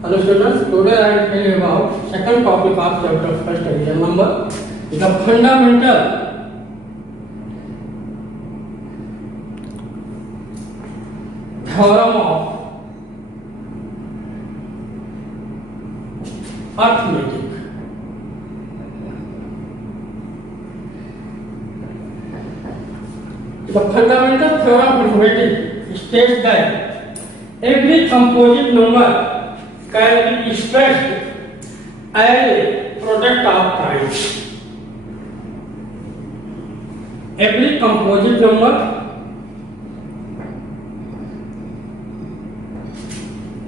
Hello students, today I will tell you about second topic of chapter first division number, the fundamental theorem of arithmetic. The fundamental theorem of arithmetic states that every composite number can be expressed as a product of primes. Every composite number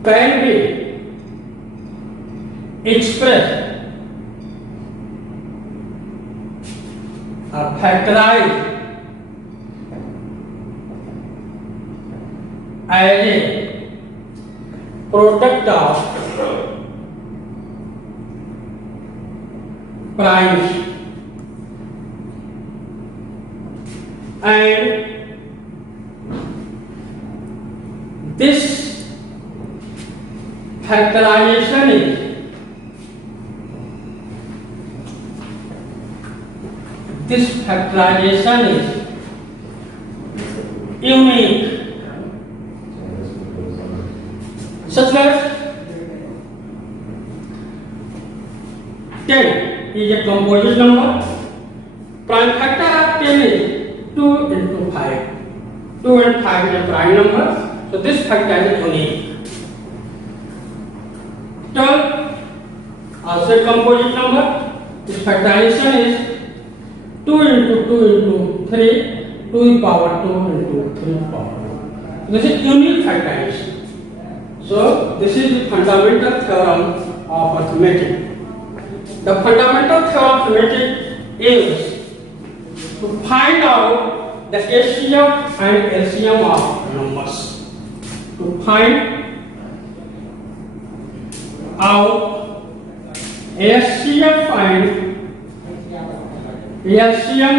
can be expressed or factorized as a product of primes, and this factorization is unique, such that 10 is a composite number. Prime factor of 10 is 2 into 5. 2 and 5 is a prime number, so this factor is unique. 12 also a composite number. This factorization is 2 into 2 into 3, 2 to power 2 into 3 power 2. This is unique factorization. So this is the fundamental theorem of arithmetic. The fundamental theorem of arithmetic is to find out the HCF and LCM of numbers. To find out HCF and LCM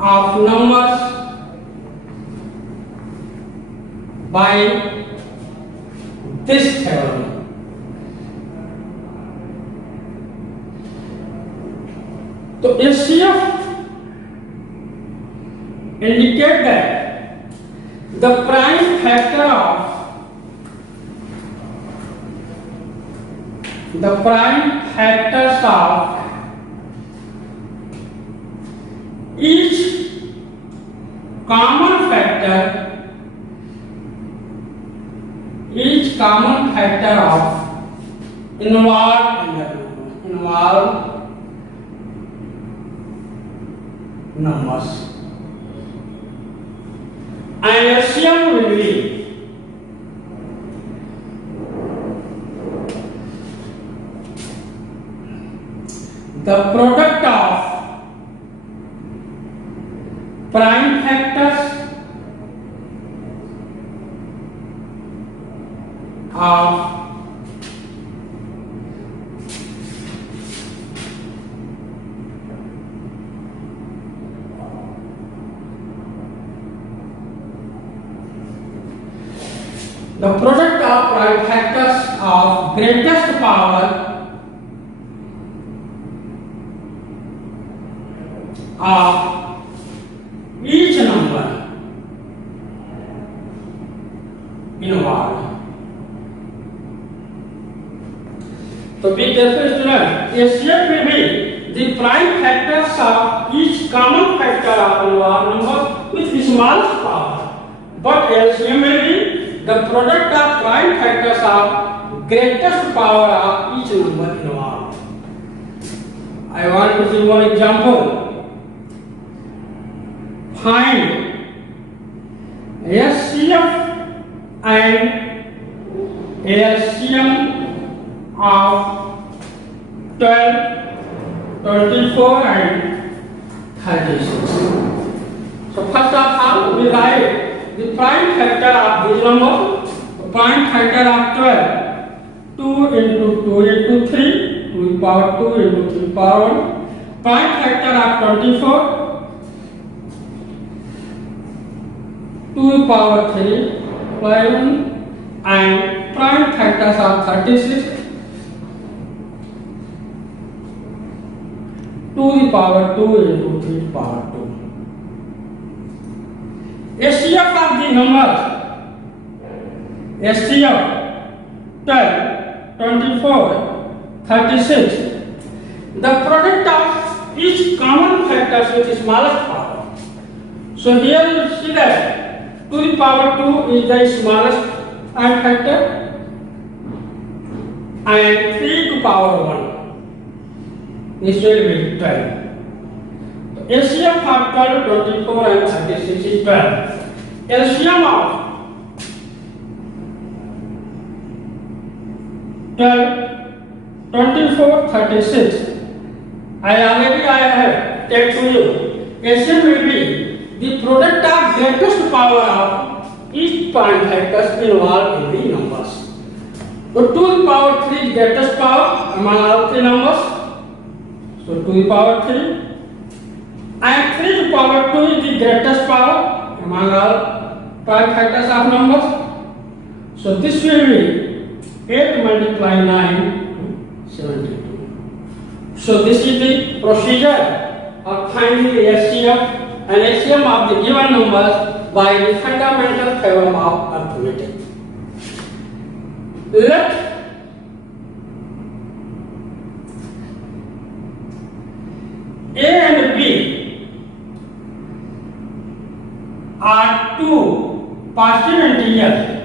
of numbers by this theorem. So HCF indicate that the prime factor of each common factor of involved numbers, and LCM will be the product of prime factors of prime factors of greatest power of each number involved. So be careful student. HCF will be the prime factors of each common factor of involved number with the smallest power, but LCM will be the product of prime factors of greatest power of each number involved. I want to give one example. Find HCF and LCM of 12, 24 and 36. So first of all, we write the prime factor of this number. The prime factor of 12, 2 into 2 into 3, 2 to power 2 into 3 power 1. Prime factor of 24, 2 to power 3 by 1, and prime factors are 36 to the power 2 into 3 to the power 2. SCF of the numbers SCF 12, 24, 36. The product of each common factors with the smallest power. So here you see that 2 to the power 2 is the smallest prime factor and 3 to the power 1. This will be 12. So LCM of 12, 24 and 36 is 12. LCM of 12, 24, 36. I have taken to you. LCM will be the product of greatest power of each prime factors involved in the numbers. So 2 to the power 3 is greatest power among all three numbers. So 2 to the power 3 and 3 to the power 2 is the greatest power among all prime factors of numbers. So this will be 8 multiply 9, 72. So this is the procedure of finding the LCM and LCM of the given numbers by the fundamental theorem of arithmetic. Let A and B are two positive integers.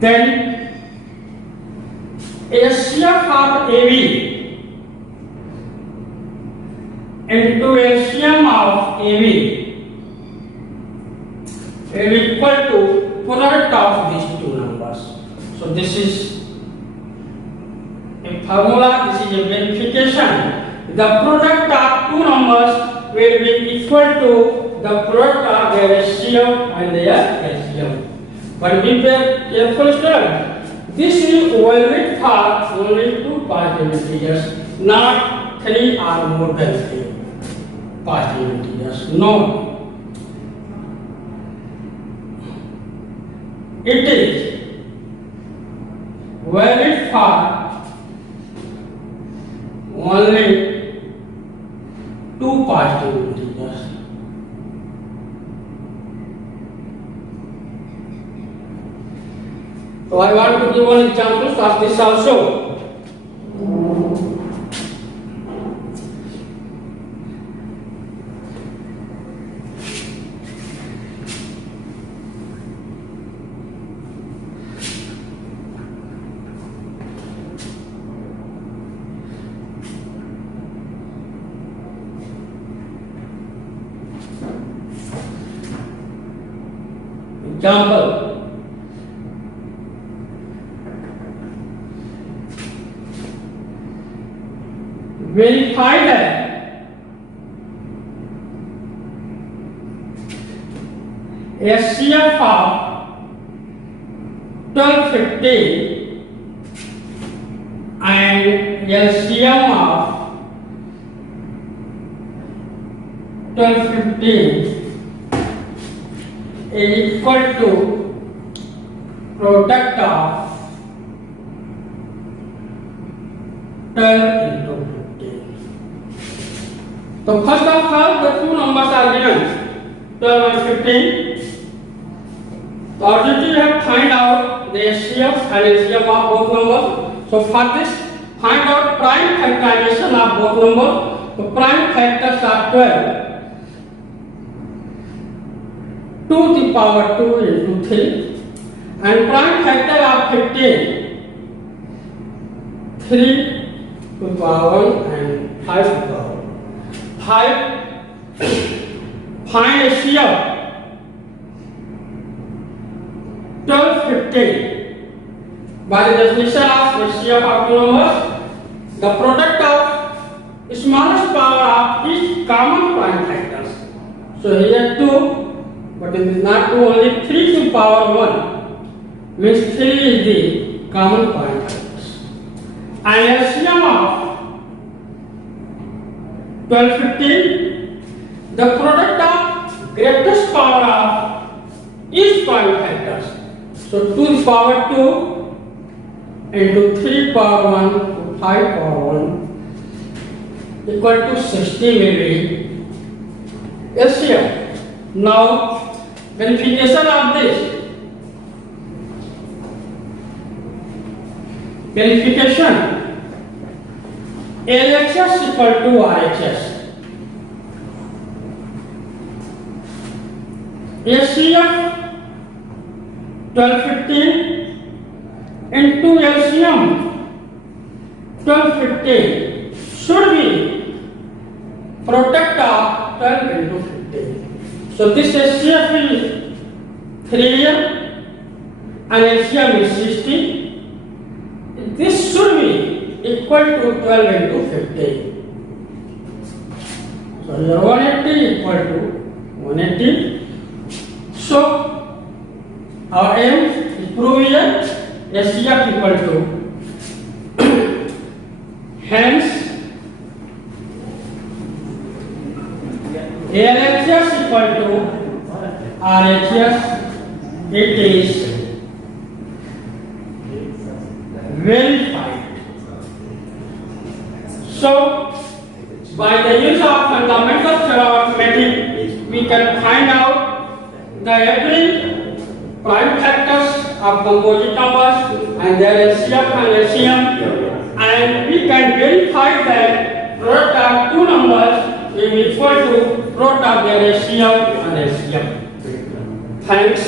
Then LCM of AB into LCM of AB is equal to product of these two numbers. So this is a formula, this is a verification. The product of two numbers will be equal to the product of their LCM and their LCM. But be very careful, student. This is valid for only two positive integers, not 3 or more than 3 positive integers. No. It is valid for only two positive integers. So I want to give one example of this also. Example. Verify that LCM of 1250 and LCM of 1250 is equal to product of 12 into 15. So first of all, the two numbers are given, 12 and 15. So objective you have to find out the LCM and LCM of both numbers. So for this, find out prime factorization of both numbers. So prime factors are 12, 2 to the power 2 into 3, and prime factor of 15, 3 to the power 1 and 5 to the power 5. Find LCM 12, 15. By the definition of LCM of two numbers, the product of smallest power of each common prime factors. So here 2, but it is not 2, only 3 to the power 1, means 3 is the common prime factors. And LCM of 12, 15, the product of greatest power of is prime factors. So 2 to the power 2 into 3 power 1 to 5 power 1 equal to 60 will be LCM. Now verification of this. Verification. LHS equal to RHS. LCM 1215 into LCM 1215 should be product of 12 into 15. So this HCF is 3M and LCM is 60. This should be equal to 12 into 15. So your 180 equal to 180. So our aim is prove here HCF equal to hence LHS equal to RHS. It is verified. So by the use of fundamental theorem of arithmetic, we can find out the every prime factors of composite numbers and their LCM and LCM, and we can verify that product of two numbers is equal to product of their LCM and LCM. Thanks.